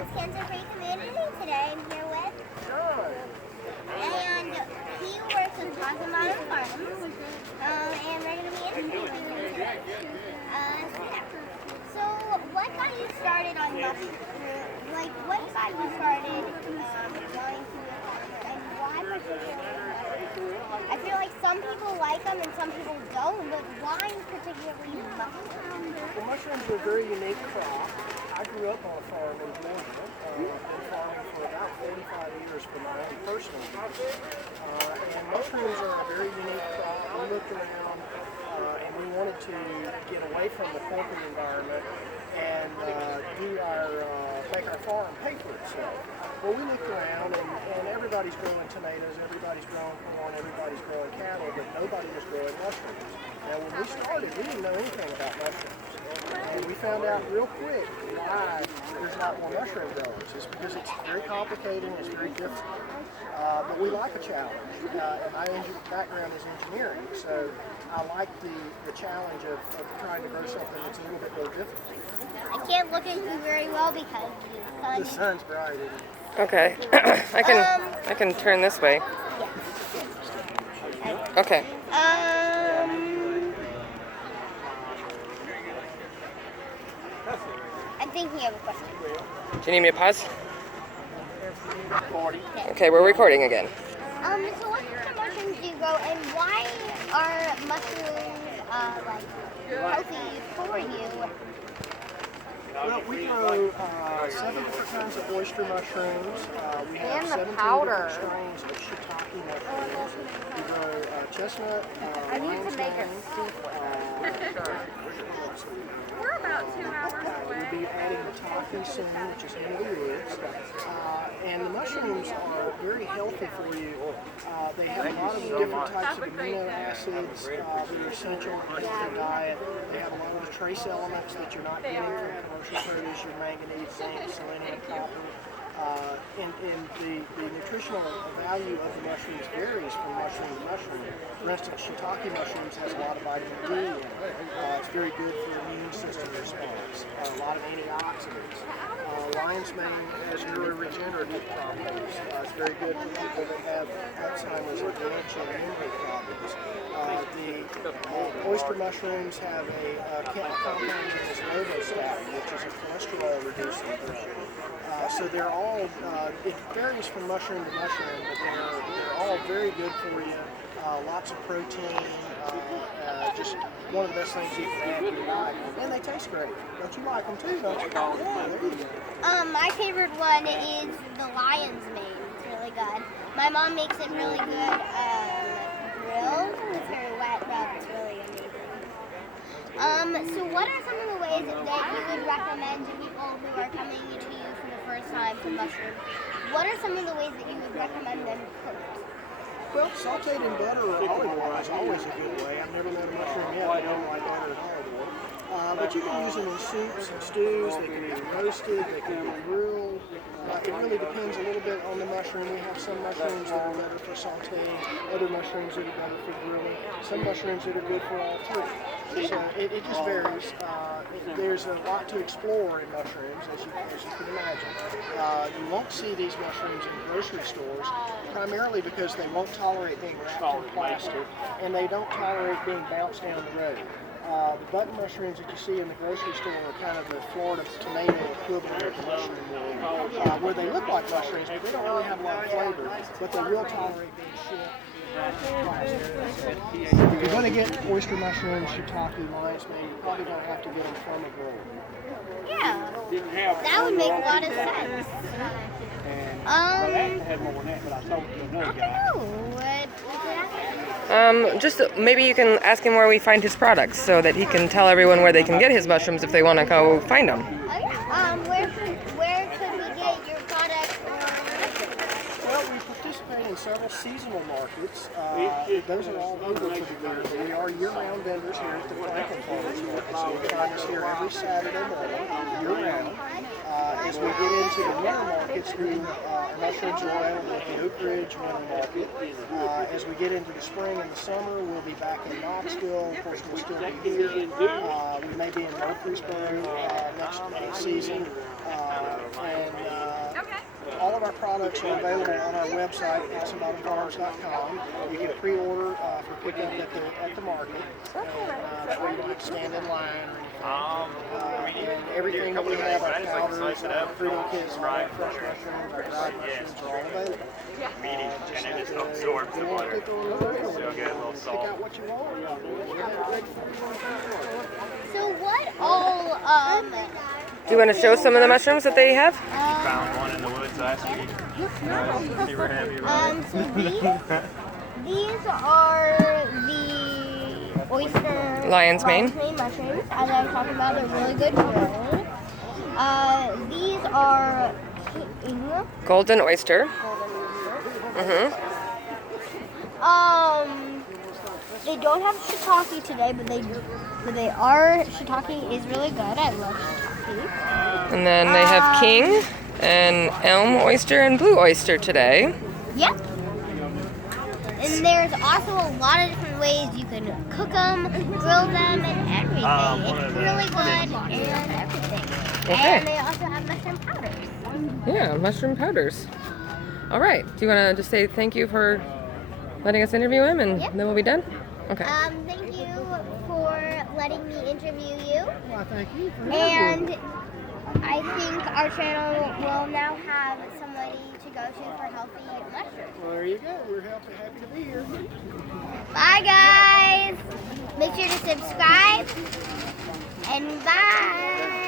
Breast Cancer Free Community. Today I'm here with John. And he works with Possum Bottom Farms. And we're going to be interviewing him today. So what got you started on mushrooms? Like, what got you started going to and why mushrooms? I feel like some people like them and some people don't, but why particularly mushrooms? Well, mushrooms are a very unique crop. I grew up on a farm in Georgia. I've been farming for about 45 years for my own personal use. And mushrooms are a very unique crop. We looked around and we wanted to get away from the corporate environment and make our farm pay for itself. Well, we looked around and everybody's growing tomatoes, everybody's growing corn, everybody's growing cattle, but nobody was growing mushrooms. Now, when we started, we didn't know anything about mushrooms. And we found out real quick why there's not more mushroom growers. It's because it's very complicated and it's very difficult. But we like a challenge. And my background is engineering, so I like the challenge of trying to grow something that's a little bit more difficult. I can't look at you very well because The sun's bright, isn't it? Okay. I can turn this way. Yeah. Okay. I'm thinking of a question. Do you need me to pause? 40. Okay, we're recording again. So what kind of mushrooms do you grow, and why are mushrooms healthy for you? Well, we grow 7 different kinds of oyster mushrooms. We have And the 17 powder. different strains of shiitake mushrooms. We grow chestnut, I need to make a lion's soup. We're about 2 hours We'll away. be adding the toxin soon, which is one of the woods. And the mushrooms are very healthy for you. They have a lot of different types of amino acids that are essential in your diet. They have a lot of trace elements that you're not getting from commercial produce, your manganese, zinc, selenium, copper. And the nutritional value of the mushrooms varies from mushroom to mushroom. For instance, shiitake mushrooms has a lot of vitamin D in it. It's very good for immune system response. A lot of antioxidants. Lion's mane has neuroregenerative properties. It's very good for people that have Alzheimer's or dementia and memory problems. The oyster mushrooms have a compound known as lovastatin, which is a cholesterol-reducing drug. So they're all, it varies from mushroom to mushroom, but they're all very good for you. Lots of protein, just one of the best things you can add to your diet. And they taste great. Don't you like them too, don't you? Yeah, there you go. My favorite one is the lion's mane. It's really good. My mom makes it really good grilled. It's very wet, but it's really amazing. So what are some of the ways that you would recommend to people who are coming to you for the first time to mushroom? What are some of the ways that you would recommend them cooked? Well, sauteed in butter or olive oil is always a good way. I've never met a mushroom yet that don't like butter and olive oil. But you can use them in soups and stews. They can be roasted. They can be grilled. It really depends a little bit on the mushroom. We have some mushrooms that are better for sauteing, other mushrooms that are better for grilling, some mushrooms that are good for all three. So it just varies. There's a lot to explore in mushrooms, as you can imagine. You won't see these mushrooms in grocery stores, primarily because they won't tolerate being wrapped in plastic, and they don't tolerate being bounced down the road. The button mushrooms that you see in the grocery store are kind of the Florida tomato equivalent of the mushroom world, where they look like mushrooms, but they don't really have a lot of flavor, but they will tolerate being shipped. If you're going to get oyster mushrooms, shiitake, lion's mane, you're probably going to have to get them from a grower. Yeah, that would make a lot of sense. I don't know. Just maybe you can ask him where we find his products so that he can tell everyone where they can get his mushrooms if they want to go find them. Where could we get your products? Well, we participate in several seasonal markets. Those are all over for the year, but we are year-round vendors here at the Franklin Farmers Market. So you can find us here every Saturday morning, year-round. As we get into the winter markets, our mushrooms are available at the Oak Ridge Winter Market. As we get into the spring and the summer, we'll be back in Knoxville. Of course, we'll still be here. We may be in Murfreesboro next season. And our products are available on our website, PossumBottomFarms.com. You can pre-order for pickup at the market. That way you don't have to stand in line or anything. And everything that we have, our powders, fruit kits, fresh mushrooms, our dried mushrooms are all available. And it just absorbs the water. Pick out what you want. So what all Do you want to show some of the mushrooms that they have? Found one in the woods last week. Super happy about it. so these are the oyster Lion's mane. mushrooms, as I was talking about. They're really good food. These are king. Golden oyster. They don't have shiitake today, but they are. Shiitake is really good. I love shiitake. And then they have king and elm oyster and blue oyster today. Yep. And there's also a lot of different ways you can cook them, grill them, and everything. It's really good and everything. Okay. And they also have mushroom powders. Yeah, mushroom powders. All right. Do you want to just say thank you for letting us interview him, and Yep. then we'll be done? Okay. Thank you for letting me interview you. Well, thank you. And I think our channel will now have somebody to go to for healthy mushrooms. Well, there you go. We're happy to be here. Bye, guys. Make sure to subscribe. And bye.